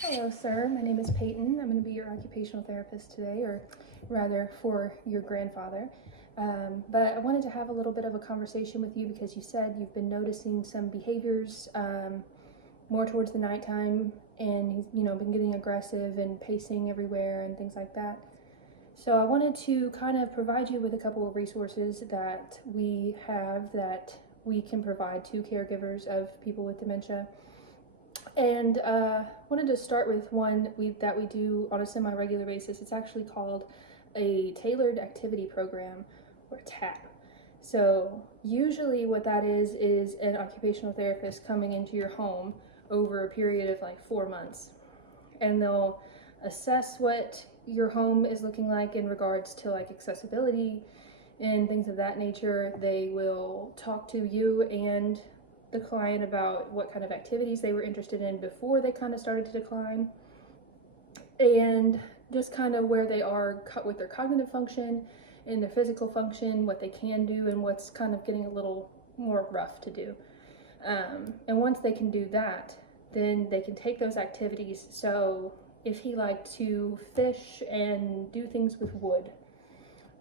Hello, sir. My name is Peyton. I'm going to be your occupational therapist today, or rather for your grandfather. But I wanted to have a little bit of a conversation with you because you said you've been noticing some behaviors more towards the nighttime, and he's been getting aggressive and pacing everywhere and things like that. So I wanted to kind of provide you with a couple of resources that we have that we can provide to caregivers of people with dementia. And wanted to start with one that we do on a semi-regular basis. It's actually called a tailored activity program, or TAP. So usually what that is an occupational therapist coming into your home over a period of like 4 months. And they'll assess what your home is looking like in regards to like accessibility and things of that nature. They will talk to you and the client about what kind of activities they were interested in before they kind of started to decline, and just kind of where they are with their cognitive function and their physical function, what they can do and what's kind of getting a little more rough to do. And once they can do that, then they can take those activities. So if he liked to fish and do things with wood,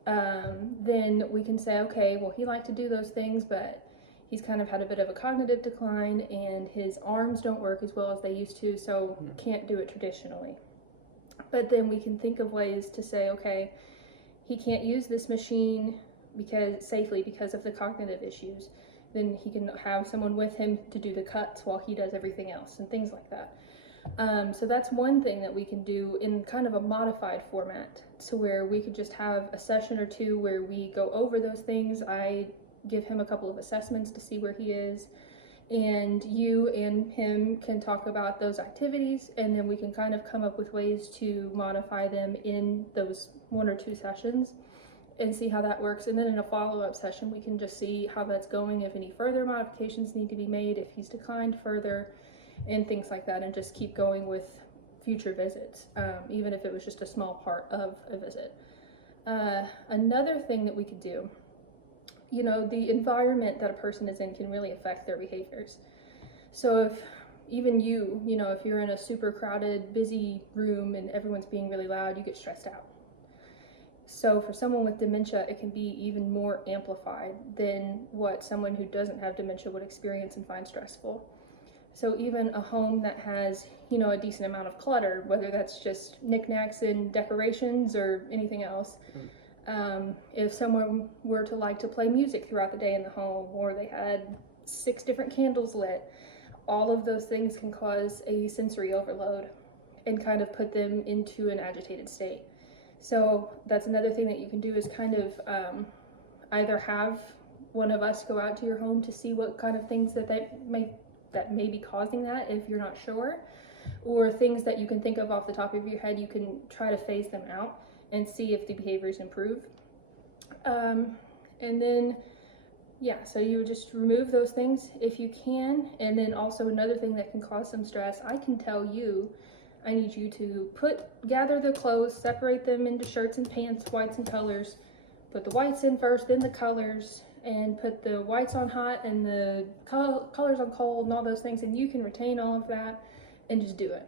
then we can say, okay, well, he liked to do those things, but he's kind of had a bit of a cognitive decline and his arms don't work as well as they used to, so can't do it traditionally. But then we can think of ways to say, okay, he can't use this machine safely because of the cognitive issues. Then he can have someone with him to do the cuts while he does everything else and things like that. So that's one thing that we can do in kind of a modified format, to where we could just have a session or two where we go over those things. I give him a couple of assessments to see where he is, and you and him can talk about those activities, and then we can kind of come up with ways to modify them in those 1 or 2 sessions and see how that works. And then in a follow-up session we can just see how that's going, if any further modifications need to be made, if he's declined further, and things like that, and just keep going with future visits, even if it was just a small part of a visit. Another thing that we could do, the environment that a person is in can really affect their behaviors. So if even if you're in a super crowded, busy room and everyone's being really loud, you get stressed out. So for someone with dementia, it can be even more amplified than what someone who doesn't have dementia would experience and find stressful. So even a home that has, a decent amount of clutter, whether that's just knickknacks and decorations or anything else, if someone were to like to play music throughout the day in the home, or they had 6 different candles lit, all of those things can cause a sensory overload and kind of put them into an agitated state. So that's another thing that you can do, is kind of either have one of us go out to your home to see what kind of things that may be causing that, if you're not sure, or things that you can think of off the top of your head. You can try to phase them out and see if the behaviors improve. And then, so you would just remove those things if you can. And then also another thing that can cause some stress, I can tell you, I need you to gather the clothes, separate them into shirts and pants, whites and colors, put the whites in first, then the colors, and put the whites on hot and the colors on cold and all those things, and you can retain all of that and just do it.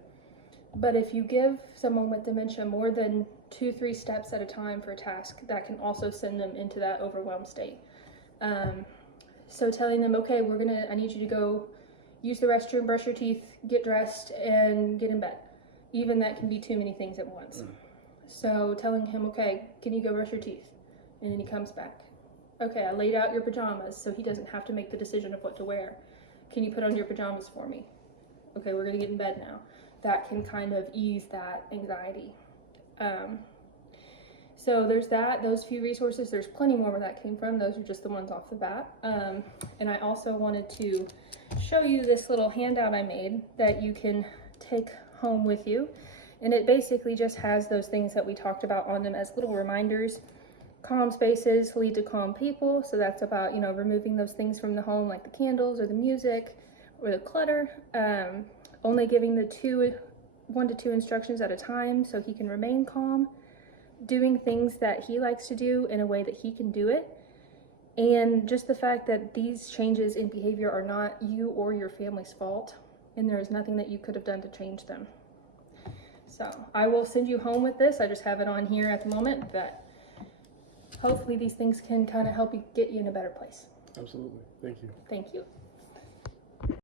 But if you give someone with dementia more than 2-3 steps at a time for a task, that can also send them into that overwhelmed state. So telling them, okay, I need you to go use the restroom, brush your teeth, get dressed, and get in bed. Even that can be too many things at once. So telling him, okay, can you go brush your teeth? And then he comes back. Okay, I laid out your pajamas so he doesn't have to make the decision of what to wear. Can you put on your pajamas for me? Okay, we're gonna get in bed now. That can kind of ease that anxiety. So there's those few resources. There's plenty more where that came from. Those are just the ones off the bat. And I also wanted to show you this little handout I made that you can take home with you. And it basically just has those things that we talked about on them as little reminders. Calm spaces lead to calm people. So that's about, removing those things from the home, like the candles or the music or the clutter. Only giving the 1 to 2 instructions at a time so he can remain calm. Doing things that he likes to do in a way that he can do it. And just the fact that these changes in behavior are not you or your family's fault, and there is nothing that you could have done to change them. So I will send you home with this. I just have it on here at the moment, but hopefully these things can kind of help you get you in a better place. Absolutely. Thank you. Thank you.